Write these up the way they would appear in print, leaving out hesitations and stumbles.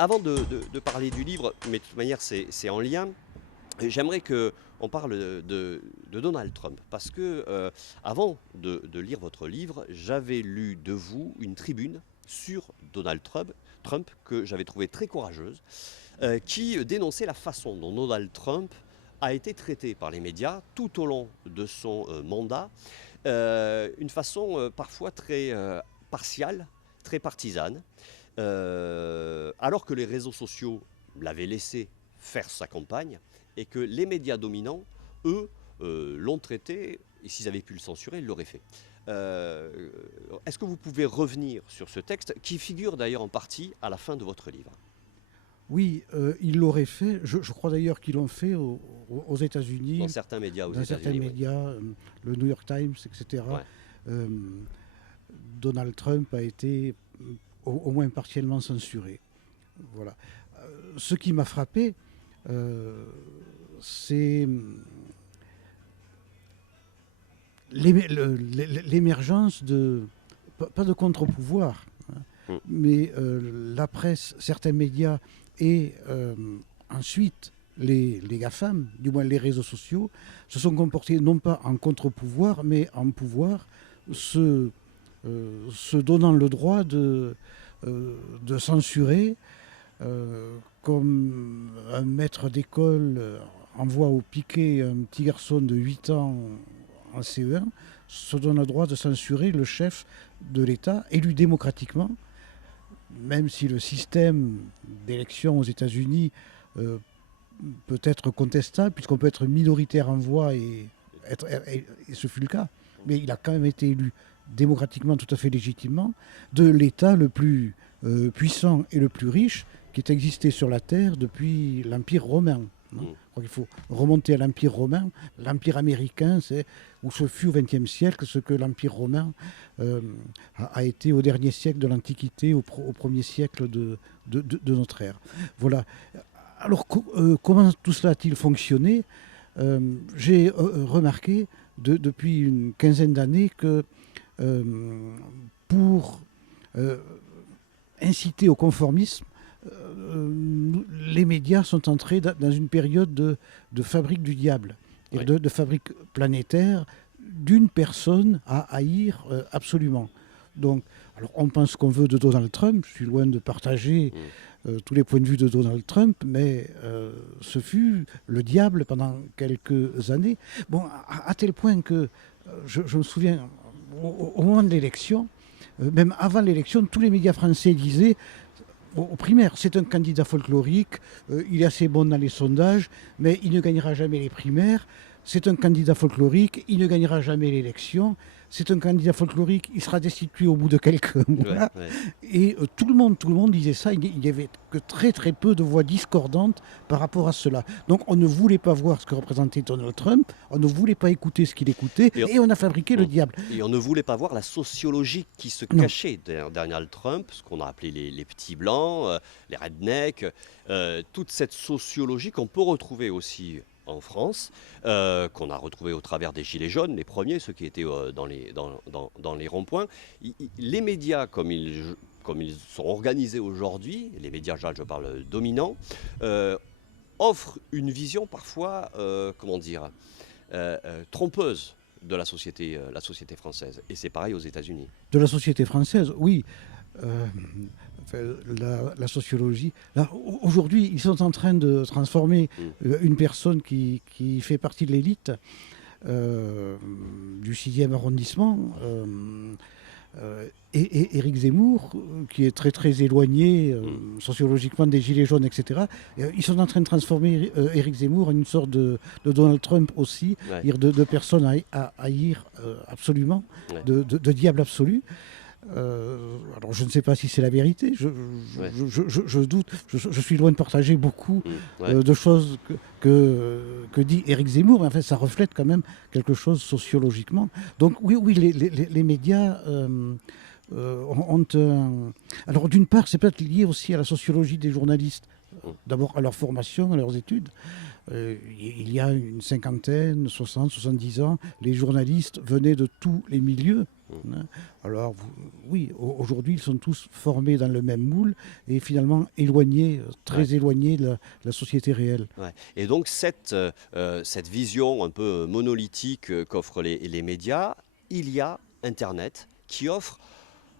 avant de parler du livre, mais de toute manière c'est en lien, j'aimerais qu'on parle de Donald Trump. Parce que avant de lire votre livre, j'avais lu de vous une tribune sur Donald Trump que j'avais trouvé très courageuse, qui dénonçait la façon dont Donald Trump a été traité par les médias tout au long de son mandat, une façon parfois très partiale, très partisane, alors que les réseaux sociaux l'avaient laissé faire sa campagne et que les médias dominants, eux, l'ont traité, et s'ils avaient pu le censurer, ils l'auraient fait. Est-ce que vous pouvez revenir sur ce texte qui figure d'ailleurs en partie à la fin de votre livre? Oui, ils l'auraient fait. Je crois d'ailleurs qu'ils l'ont fait aux États-Unis, Dans certains médias aux dans certains États-Unis, oui. médias, le New York Times, etc. Ouais. Euh, Donald Trump a été au moins partiellement censuré. Voilà. Ce qui m'a frappé, c'est l'émergence de, pas de contre-pouvoir, hein, mais la presse, certains médias et ensuite les GAFAM, du moins les réseaux sociaux, se sont comportés non pas en contre-pouvoir, mais en pouvoir, se donnant le droit de censurer, comme un maître d'école envoie au piquet un petit garçon de 8 ans en CE1, se donne le droit de censurer le chef de l'État, élu démocratiquement, même si le système d'élection aux États-Unis peut être contestable, puisqu'on peut être minoritaire en voix, et ce fut le cas. Mais il a quand même été élu démocratiquement, tout à fait légitimement, de l'État le plus puissant et le plus riche qui ait existé sur la Terre depuis l'Empire romain. Je crois qu'il faut remonter à l'Empire romain. L'Empire américain, où ce fut au XXe siècle ce que l'Empire romain a été au dernier siècle de l'Antiquité, au premier siècle de notre ère. Voilà. Alors, comment tout cela a-t-il fonctionné? J'ai remarqué depuis une quinzaine d'années que pour inciter au conformisme, les médias sont entrés dans une période de fabrique du diable, oui, de fabrique planétaire d'une personne à haïr absolument. Donc, alors on pense qu'on veut de Donald Trump, je suis loin de partager tous les points de vue de Donald Trump, mais ce fut le diable pendant quelques années. Bon, à tel point que je me souviens, au moment de l'élection, même avant l'élection, tous les médias français disaient aux primaires, c'est un candidat folklorique, il est assez bon dans les sondages, mais il ne gagnera jamais les primaires. C'est un candidat folklorique, il ne gagnera jamais l'élection. C'est un candidat folklorique, il sera destitué au bout de quelques mois. Ouais, ouais. Et tout le monde disait ça. Il n'y avait que très très peu de voix discordantes par rapport à cela. Donc on ne voulait pas voir ce que représentait Donald Trump, on ne voulait pas écouter ce qu'il écoutait, et on a fabriqué le diable. Et on ne voulait pas voir la sociologie qui se cachait derrière Donald Trump, ce qu'on a appelé les petits blancs, les rednecks, toute cette sociologie qu'on peut retrouver aussi en France, qu'on a retrouvé au travers des Gilets jaunes, les premiers, ceux qui étaient dans les ronds-points. Les médias, comme ils sont organisés aujourd'hui, les médias, je parle dominants, offrent une vision parfois, trompeuse de la société française. Et c'est pareil aux États-Unis. De la société française, oui. La sociologie. Aujourd'hui, ils sont en train de transformer une personne qui fait partie de l'élite du 6e arrondissement, et Éric Zemmour, qui est très très éloigné sociologiquement des Gilets jaunes, etc. Ils sont en train de transformer Éric Zemmour en une sorte de Donald Trump aussi, ouais, de personnes à haïr absolument, ouais, de diable absolu. Alors je ne sais pas si c'est la vérité, je doute, je suis loin de partager beaucoup de choses que dit Éric Zemmour, mais en fait ça reflète quand même quelque chose sociologiquement. Donc oui, les médias ont alors d'une part c'est peut-être lié aussi à la sociologie des journalistes, d'abord à leur formation, à leurs études. Il y a une cinquantaine, 60, 70 ans, les journalistes venaient de tous les milieux, hein. Alors, oui, aujourd'hui, ils sont tous formés dans le même moule et finalement éloignés, Ouais. très éloignés de la société réelle. Ouais. Et donc cette vision un peu monolithique qu'offrent les médias, il y a Internet qui offre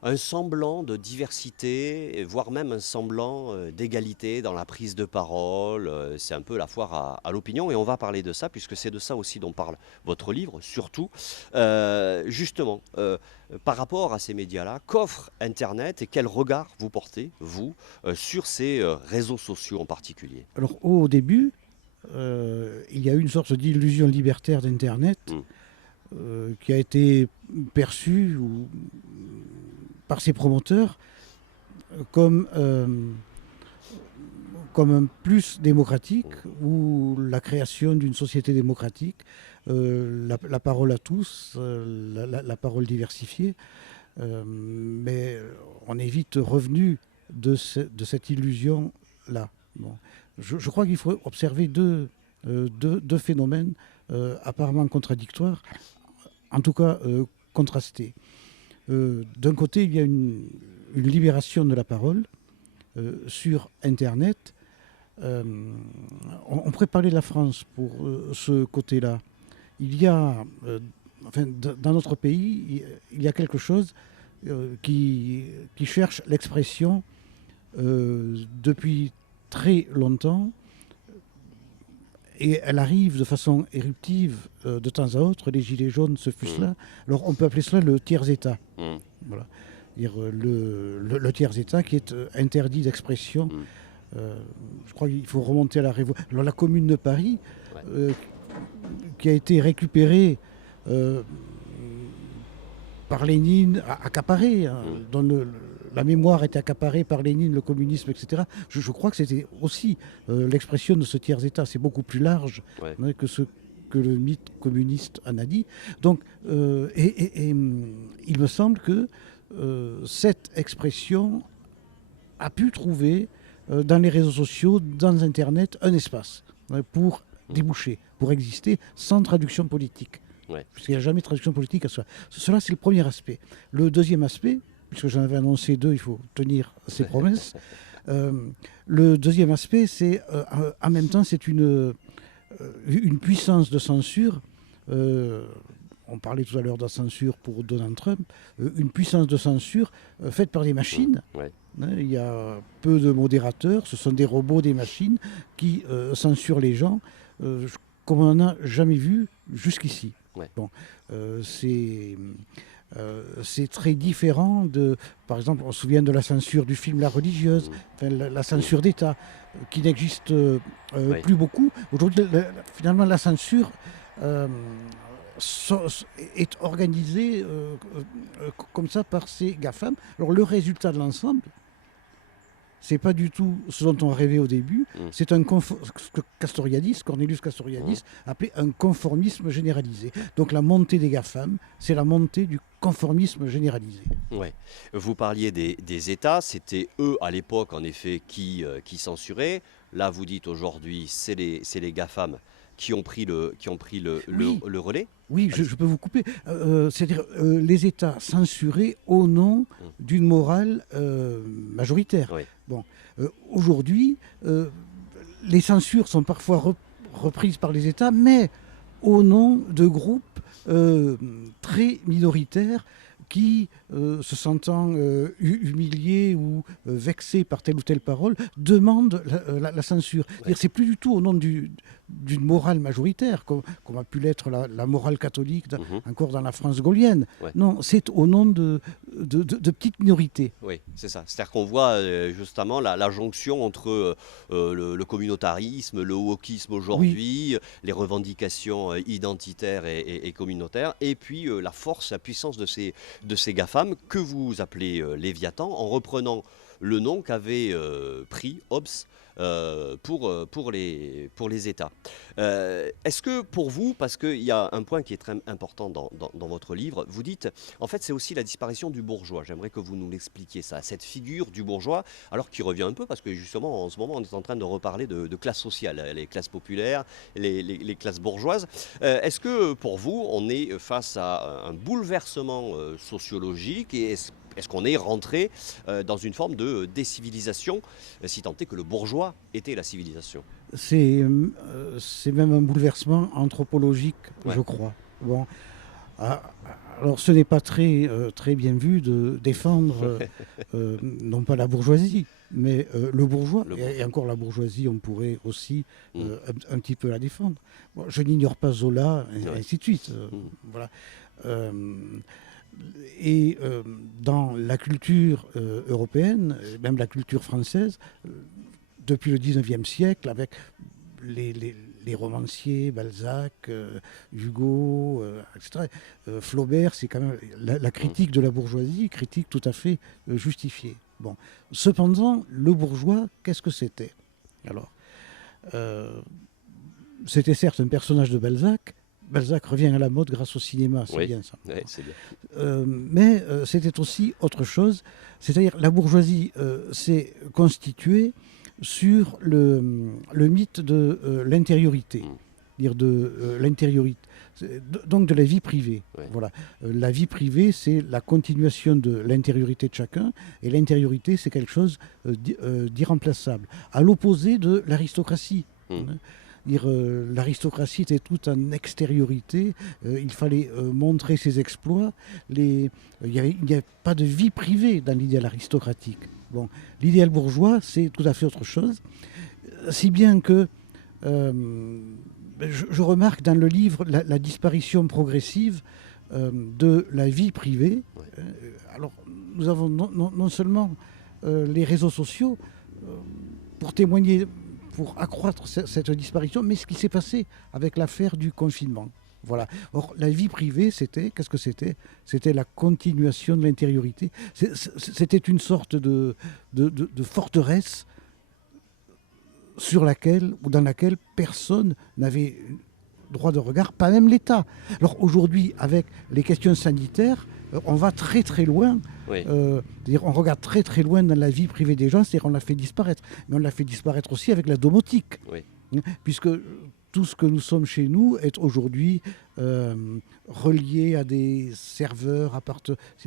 un semblant de diversité, voire même un semblant d'égalité dans la prise de parole. C'est un peu la foire à l'opinion et on va parler de ça puisque c'est de ça aussi dont parle votre livre, surtout. Justement, par rapport à ces médias-là, qu'offre Internet et quel regard vous portez, vous, sur ces réseaux sociaux en particulier? Alors, au début, il y a eu une sorte d'illusion libertaire d'Internet Mm. qui a été perçue par ses promoteurs comme, comme un plus démocratique ou la création d'une société démocratique, la parole à tous, la parole diversifiée. Mais on est vite revenu de cette illusion-là. Bon. Je crois qu'il faut observer deux phénomènes apparemment contradictoires, en tout cas contrastés. D'un côté, il y a une libération de la parole sur Internet. On pourrait parler de la France pour ce côté-là. Il y a, enfin, dans notre pays, il y a quelque chose qui cherche l'expression depuis très longtemps et elle arrive de façon éruptive de temps à autre. Les gilets jaunes, ce fut cela. Alors on peut appeler cela le tiers-État. Mm. Voilà. Dire, le tiers-État qui est interdit d'expression. Je crois qu'il faut remonter à la Révolution. Alors la Commune de Paris, qui a été récupérée par Lénine, accaparée, hein, dont la mémoire était accaparée par Lénine, le communisme, etc. Je crois que c'était aussi l'expression de ce tiers-État. C'est beaucoup plus large hein, que ce que le mythe communiste en a dit. Donc, il me semble que cette expression a pu trouver dans les réseaux sociaux, dans Internet, un espace pour déboucher, pour exister sans traduction politique. Ouais. Puisqu'il n'y a jamais de traduction politique à cela. Cela, c'est le premier aspect. Le deuxième aspect, puisque j'en avais annoncé deux, il faut tenir ses promesses. Le deuxième aspect, c'est en même temps, c'est une puissance de censure. On parlait tout à l'heure de la censure pour Donald Trump, une puissance de censure faite par des machines. Ouais. Il y a peu de modérateurs, ce sont des robots, des machines qui censurent les gens, comme on n'en a jamais vu jusqu'ici. Ouais. Bon, c'est très différent de, par exemple, on se souvient de la censure du film La Religieuse, enfin, la censure d'État, qui n'existe plus beaucoup. Aujourd'hui, finalement, la censure est organisée comme ça par ces GAFAM. Alors le résultat de l'ensemble, c'est pas du tout ce dont on rêvait au début. C'est ce que Cornelius Castoriadis appelait un conformisme généralisé. Donc la montée des GAFAM, c'est la montée du conformisme généralisé. Ouais. Vous parliez des États, c'était eux à l'époque en effet qui censuraient. Là vous dites aujourd'hui c'est les GAFAM qui ont pris le relais. Oui, je peux vous couper. C'est-à-dire les États censurés au nom d'une morale majoritaire. Oui. Bon, aujourd'hui, les censures sont parfois reprises par les États, mais au nom de groupes très minoritaires qui, se sentant humiliés ou vexés par telle ou telle parole, demandent la censure. Ouais. C'est plus du tout au nom d'une morale majoritaire, comme a pu l'être la morale catholique, encore dans la France gaulienne. Ouais. Non, c'est au nom de petites minorités. Oui, c'est ça. C'est-à-dire qu'on voit justement la jonction entre le communautarisme, le wokisme aujourd'hui, les revendications identitaires et communautaires, et puis la force, la puissance de ces GAFAM que vous appelez Léviathan, en reprenant le nom qu'avait pris Hobbes pour les États. Est-ce que pour vous, parce qu'il y a un point qui est très important dans votre livre, vous dites, en fait, c'est aussi la disparition du bourgeois. J'aimerais que vous nous l'expliquiez ça, cette figure du bourgeois, alors qui revient un peu, parce que justement, en ce moment, on est en train de reparler de classe sociale, les classes populaires, les classes bourgeoises. Est-ce que pour vous, on est face à un bouleversement sociologique et est-ce qu'on est rentré dans une forme de décivilisation, si tant est que le bourgeois était la civilisation? C'est même un bouleversement anthropologique, Ouais. je crois. Bon, ah, alors ce n'est pas très bien vu de défendre non pas la bourgeoisie, mais le bourgeois. Le Et bourgeois. encore la bourgeoisie, on pourrait aussi Mm. un petit peu la défendre. Bon, je n'ignore pas Zola, et Ouais. ainsi de suite. Mm. Voilà. Euh, et dans la culture européenne, et même la culture française, depuis le 19e siècle, avec les romanciers, Balzac, Hugo, etc. Flaubert, c'est quand même la critique de la bourgeoisie, critique tout à fait justifiée. Bon. Cependant, le bourgeois, qu'est-ce que c'était? Alors, euh, c'était certes un personnage de Balzac. Balzac revient à la mode grâce au cinéma, c'est Oui, bien ça. ouais, c'est bien. Mais c'était aussi autre chose, c'est-à-dire la bourgeoisie s'est constituée sur le mythe de l'intériorité, Mm. dire de l'intériorité, donc de la vie privée. Ouais. Voilà. La vie privée, c'est la continuation de l'intériorité de chacun, et l'intériorité, c'est quelque chose d'irremplaçable, à l'opposé de l'aristocratie. Mm. Hein. L'aristocratie était toute en extériorité, il fallait montrer ses exploits, il n'y avait pas de vie privée dans l'idéal aristocratique. Bon, l'idéal bourgeois, c'est tout à fait autre chose, si bien que je remarque dans le livre la disparition progressive de la vie privée. Ouais. Alors, nous avons non seulement les réseaux sociaux pour témoigner, pour accroître cette disparition, mais ce qui s'est passé avec l'affaire du confinement. Voilà. Or, la vie privée, qu'est-ce que c'était? C'était la continuation de l'intériorité. C'était une sorte de forteresse sur laquelle ou dans laquelle personne n'avait droit de regard, pas même l'État. Alors aujourd'hui, avec les questions sanitaires, on va très très loin. Oui. C'est-à-dire on regarde très très loin dans la vie privée des gens, c'est-à-dire on la fait disparaître. Mais on la fait disparaître aussi avec la domotique. Oui. Puisque tout ce que nous sommes chez nous est aujourd'hui relié à des serveurs.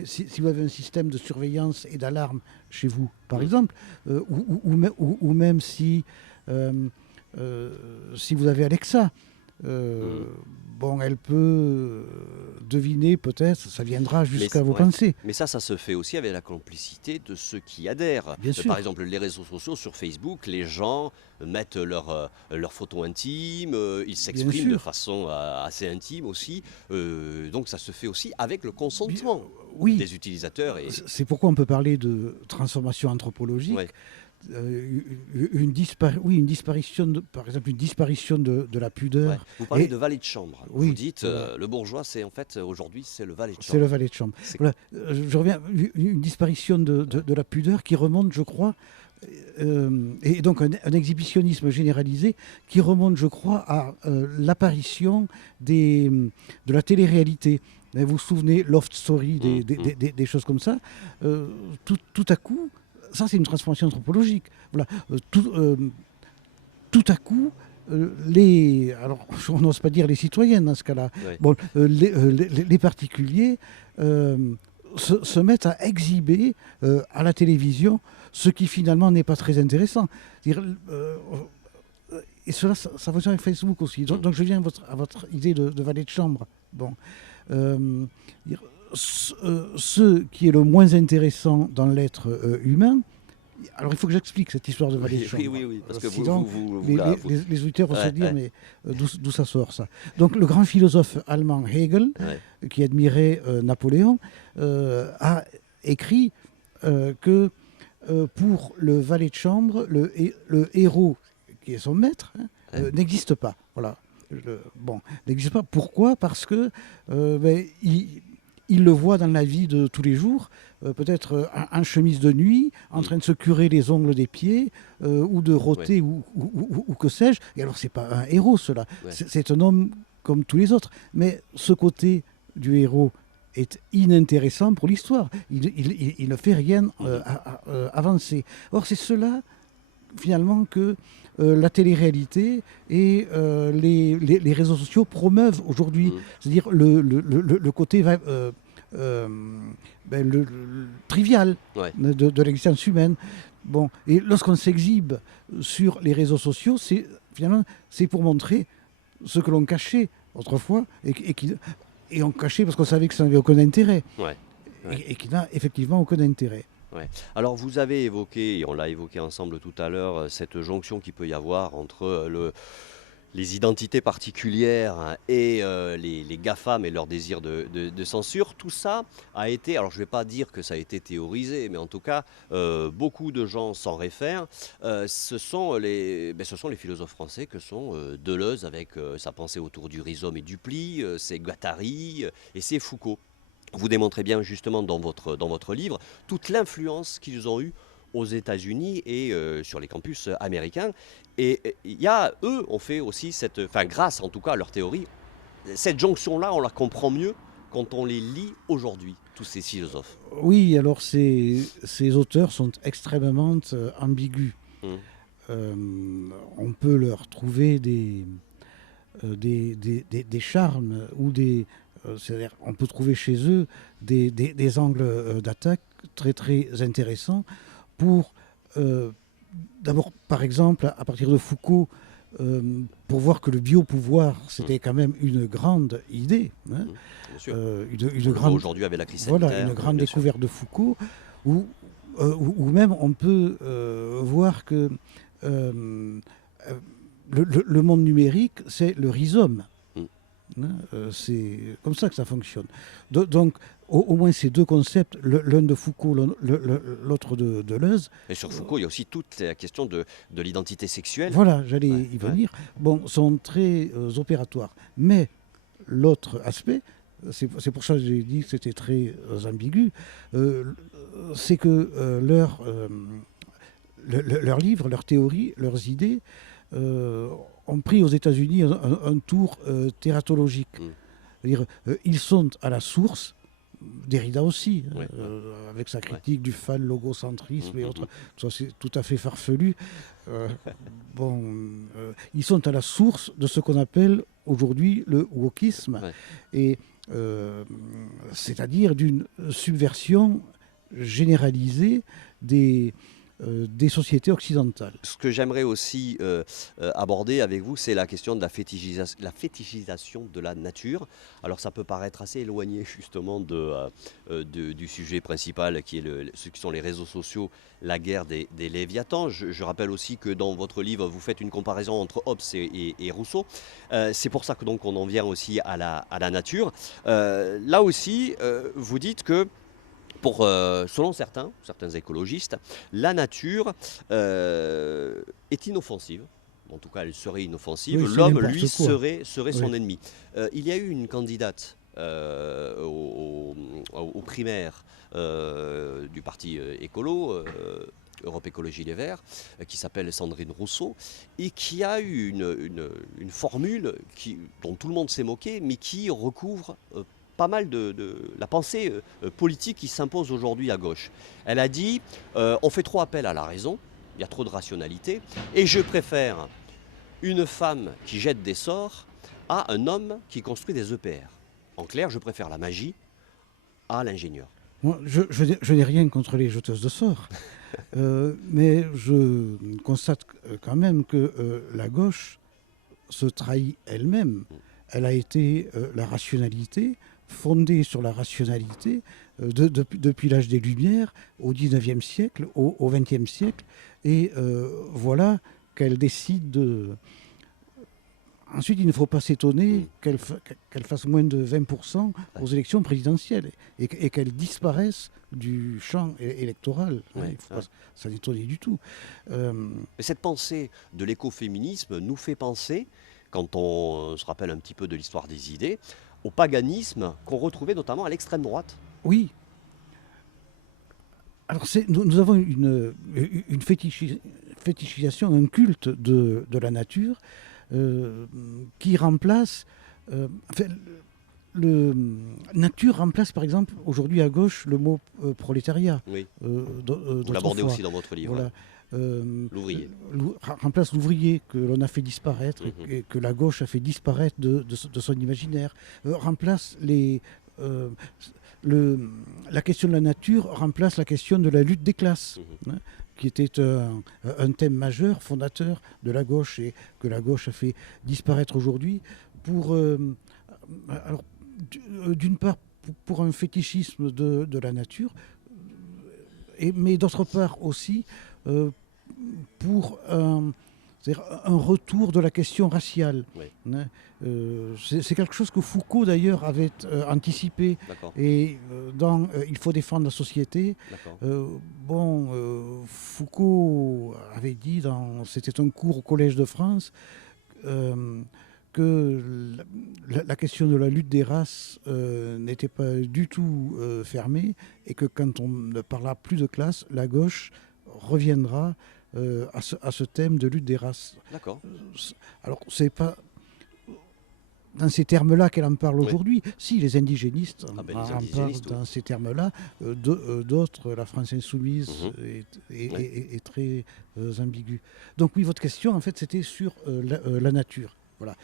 Si vous avez un système de surveillance et d'alarme chez vous, par exemple, ou même si vous avez Alexa, bon, elle peut deviner peut-être, ça viendra jusqu'à vos ouais. pensées. Mais ça se fait aussi avec la complicité de ceux qui adhèrent. Bien sûr. Par exemple, les réseaux sociaux, sur Facebook, les gens mettent leurs photos intimes, ils s'expriment de façon assez intime aussi. Donc ça se fait aussi avec le consentement Oui. des utilisateurs. C'est pourquoi on peut parler de transformation anthropologique. Ouais. Une disparition, par exemple, une disparition de la pudeur. Ouais. Vous parlez de valet de chambre. Oui, vous dites, le bourgeois, c'est en fait, aujourd'hui, c'est le valet de chambre. C'est le valet de chambre. Voilà. Je reviens, une disparition de la pudeur qui remonte, je crois, et donc un exhibitionnisme généralisé qui remonte, je crois, à l'apparition de la télé-réalité. Vous vous souvenez, Loft Story, des choses comme ça. Tout à coup, ça c'est une transformation anthropologique. Voilà. Tout à coup, alors on n'ose pas dire les citoyens dans ce cas-là. Ouais. Bon, les particuliers se mettent à exhiber à la télévision ce qui finalement n'est pas très intéressant. Et cela, ça fonctionne avec Facebook aussi. Donc je viens à votre idée de valet de chambre. Bon. Ce qui est le moins intéressant dans l'être humain, alors il faut que j'explique cette histoire de valet de chambre. Oui, parce que sinon, vous les auditeurs vont se dire, mais d'où ça sort ça? Donc le grand philosophe allemand Hegel, qui admirait Napoléon, a écrit que pour le valet de chambre, le héros, qui est son maître, n'existe pas. Voilà. N'existe pas. Pourquoi? Parce que il le voit dans la vie de tous les jours. peut-être en chemise de nuit, en train de se curer les ongles des pieds, ou de Ouais, rôter, ou que sais-je. Et alors, c'est pas un héros, cela. ouais. C'est un homme comme tous les autres. Mais ce côté du héros est inintéressant pour l'histoire. Il ne fait rien Mhm. avancer. Or, c'est cela, finalement, que la télé-réalité et les réseaux sociaux promeuvent aujourd'hui. Mhm. C'est-à-dire le côté euh, trivial Ouais. de l'existence humaine. Bon, et lorsqu'on s'exhibe sur les réseaux sociaux, c'est finalement c'est pour montrer ce que l'on cachait autrefois et on cachait parce qu'on savait que ça n'avait aucun intérêt Ouais. Ouais. et qui n'a effectivement aucun intérêt. Ouais. Alors vous avez évoqué, et on l'a évoqué ensemble tout à l'heure, cette jonction qu'il peut y avoir entre les identités particulières, hein, et les GAFAM et leur désir de censure. Tout ça a été, alors je ne vais pas dire que ça a été théorisé, mais en tout cas, beaucoup de gens s'en réfèrent. Ce sont les philosophes français que sont Deleuze avec sa pensée autour du rhizome et du pli, c'est Guattari et c'est Foucault. Vous démontrez bien justement dans votre livre toute l'influence qu'ils ont eue aux États-Unis et sur les campus américains. Et il y a, eux, ont fait aussi enfin grâce en tout cas à leur théorie, cette jonction-là, on la comprend mieux quand on les lit aujourd'hui, tous ces philosophes. Oui, alors ces auteurs sont extrêmement ambigus. Hum, Euh, on peut leur trouver des charmes ou c'est-à-dire, on peut trouver chez eux des angles d'attaque très très intéressants pour euh, d'abord, par exemple, à partir de Foucault, pour voir que le biopouvoir, hum, c'était quand même une grande idée, hein, bien sûr. On une le voit grande, aujourd'hui avec la crise voilà, sanitaire, une grande bien sûr. découverte de Foucault, où, où même on peut voir que euh, euh, le monde numérique, c'est le rhizome. Hum. Hein, c'est comme ça que ça fonctionne. Donc, au moins ces deux concepts, l'un de Foucault, l'autre de Deleuze, Et sur Foucault, il y a aussi toute la question de l'identité sexuelle. voilà, j'allais Ouais, y ouais. venir, bon, sont très opératoires. Mais l'autre aspect, c'est pour ça que j'ai dit que c'était très ambigu, euh, c'est que leurs livres, leurs théories, leurs idées euh, ont pris aux États-Unis un tour tératologique. Hum, C'est-à-dire, ils sont à la source, Derrida aussi, hein, ouais, ouais, avec sa ouais. critique du Hum, phallogocentrisme et hum, autres, hum. ça c'est tout à fait farfelu. Euh, bon, ils sont à la source de ce qu'on appelle aujourd'hui le wokisme, Ouais. et c'est-à-dire d'une subversion généralisée des sociétés occidentales. Ce que j'aimerais aussi aborder avec vous, c'est la question de la fétichisation de la nature. Alors ça peut paraître assez éloigné justement du sujet principal qui est ce qui sont les réseaux sociaux, la guerre des Léviathans. Je rappelle aussi que dans votre livre, vous faites une comparaison entre Hobbes et Rousseau. C'est pour ça que donc on en vient aussi à la nature. Là aussi, vous dites que selon certains écologistes, la nature est inoffensive. En tout cas, elle serait inoffensive. Oui, c'est L'homme, lui, n'importe quoi. serait Oui. son ennemi. Il y a eu une candidate aux primaires du parti écolo, Europe Écologie Les Verts, qui s'appelle Sandrine Rousseau, et qui a eu une formule dont tout le monde s'est moqué, mais qui recouvre pas mal de la pensée politique qui s'impose aujourd'hui à gauche. Elle a dit on fait trop appel à la raison, il y a trop de rationalité, et je préfère une femme qui jette des sorts à un homme qui construit des EPR. En clair, je préfère la magie à l'ingénieur. Moi, je n'ai rien contre les jeteuses de sorts, mais je constate quand même que la gauche se trahit elle-même. Elle a été la rationalité, fondée sur la rationalité depuis l'âge des Lumières, au XIXe siècle, au XXe siècle, et voilà qu'elle décide de... Ensuite, il ne faut pas s'étonner Mm. qu'elle fasse moins de 20% aux Ouais, élections présidentielles et qu'elle disparaisse du champ électoral. Hein, il ouais, ne faut ouais. pas s'en étonner du tout. Euh, Mais cette pensée de l'écoféminisme nous fait penser, quand on se rappelle un petit peu de l'histoire des idées, au paganisme qu'on retrouvait notamment à l'extrême droite. oui, Alors nous avons une fétichisation, un culte de la nature qui remplace... enfin, nature remplace par exemple aujourd'hui à gauche le mot prolétariat. Oui, vous l'abordez d'autrefois. aussi dans votre livre, Voilà. l'ouvrier. Remplace l'ouvrier que l'on a fait disparaître Mhm. et que la gauche a fait disparaître de son imaginaire. Remplace euh, la question de la nature remplace la question de la lutte des classes, Mhm. hein, qui était un thème majeur, fondateur de la gauche et que la gauche a fait disparaître aujourd'hui pour, alors, d'une part, pour un fétichisme de la nature, mais d'autre part aussi euh, pour un retour de la question raciale. Oui, Hein. C'est quelque chose que Foucault d'ailleurs avait anticipé. d'accord, Et dans Il faut défendre la société, d'accord. Foucault avait dit, c'était un cours au Collège de France, euh, que la question de la lutte des races n'était pas du tout fermée et que quand on ne parlera plus de classe, la gauche reviendra à ce thème de lutte des races. D'accord. Alors, c'est pas dans ces termes-là qu'elle en parle Oui. aujourd'hui. Si, les indigénistes Ah ben, les en parlent indigénistes, oui. dans ces termes-là. D'autres, la France insoumise, Mhm. est très ambiguë. Donc oui, votre question, en fait, c'était sur la nature. Voilà.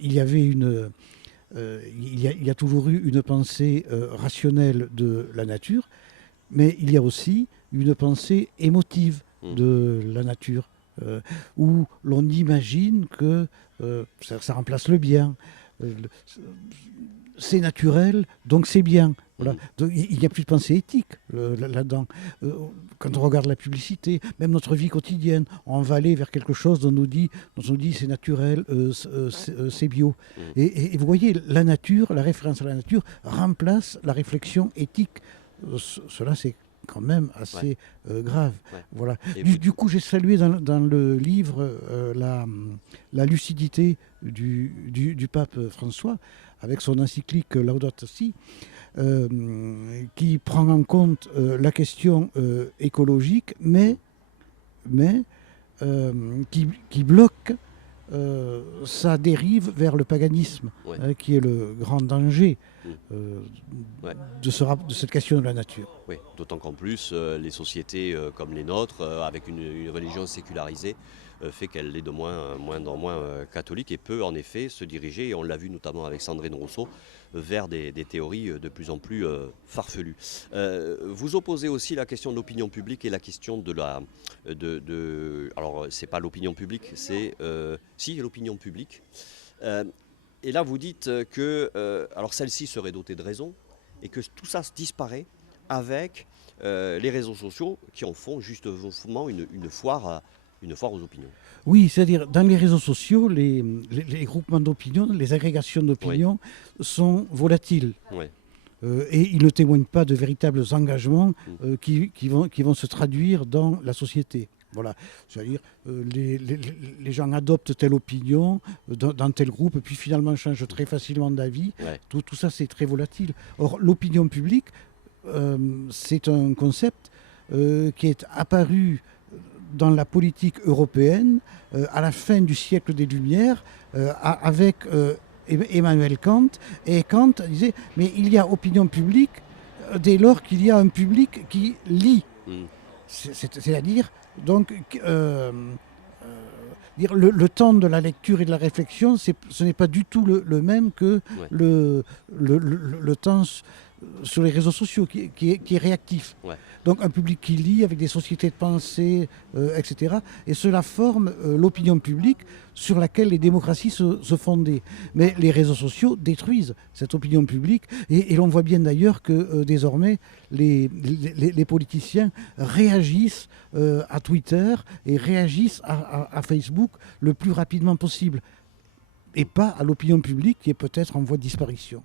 Il y avait il y a toujours eu une pensée rationnelle de la nature, mais il y a aussi une pensée émotive Mhm. de la nature, où l'on imagine que ça remplace le bien. Euh, le- c'est naturel, donc c'est bien. Voilà. Mhm. Donc, il n'y a plus de pensée éthique là-dedans. Quand on regarde la publicité, même notre vie quotidienne, on va aller vers quelque chose dont on nous dit c'est naturel, c'est bio. Mhm. Et vous voyez, la nature, la référence à la nature, remplace la réflexion éthique. Cela, c'est quand même assez grave. Ouais. Voilà. Et Du coup, j'ai salué dans le livre la lucidité du pape François avec son encyclique Laudato Si, qui prend en compte la question écologique, mais qui bloque sa dérive vers le paganisme, Ouais. qui est le grand danger Mhm. euh, Ouais. de cette question de la nature. Oui, d'autant qu'en plus, les sociétés comme les nôtres, avec une religion sécularisée, fait qu'elle est de moins en moins catholique et peut en effet se diriger, et on l'a vu notamment avec Sandrine Rousseau, vers des théories de plus en plus farfelues. Vous opposez aussi la question de l'opinion publique et la question de la... alors, c'est pas l'opinion publique, c'est... si, l'opinion publique. Euh, et là, vous dites que alors celle-ci serait dotée de raison et que tout ça disparaît avec les réseaux sociaux qui en font justement une foire aux opinions. Oui, c'est-à-dire dans les réseaux sociaux, les groupements d'opinion, les agrégations Oui, d'opinion sont volatiles. ouais. Et ils ne témoignent pas de véritables engagements Mm. qui vont se traduire dans la société. Voilà, c'est-à-dire les gens adoptent telle opinion dans tel groupe, puis finalement changent très facilement d'avis. Ouais. Tout ça, c'est très volatile. Or, l'opinion publique, c'est un concept qui est apparu dans la politique européenne à la fin du siècle des Lumières avec Emmanuel Kant. Et Kant disait, mais il y a opinion publique dès lors qu'il y a un public qui lit. Mm. C'est-à-dire, donc, dire le temps de la lecture et de la réflexion, ce n'est pas du tout le même que Ouais. le temps sur les réseaux sociaux qui est réactif. Ouais. Donc un public qui lit avec des sociétés de pensée, etc. Et cela forme l'opinion publique sur laquelle les démocraties se fondaient. Mais les réseaux sociaux détruisent cette opinion publique et l'on voit bien d'ailleurs que désormais les politiciens réagissent à Twitter et réagissent à Facebook le plus rapidement possible et pas à l'opinion publique qui est peut-être en voie de disparition.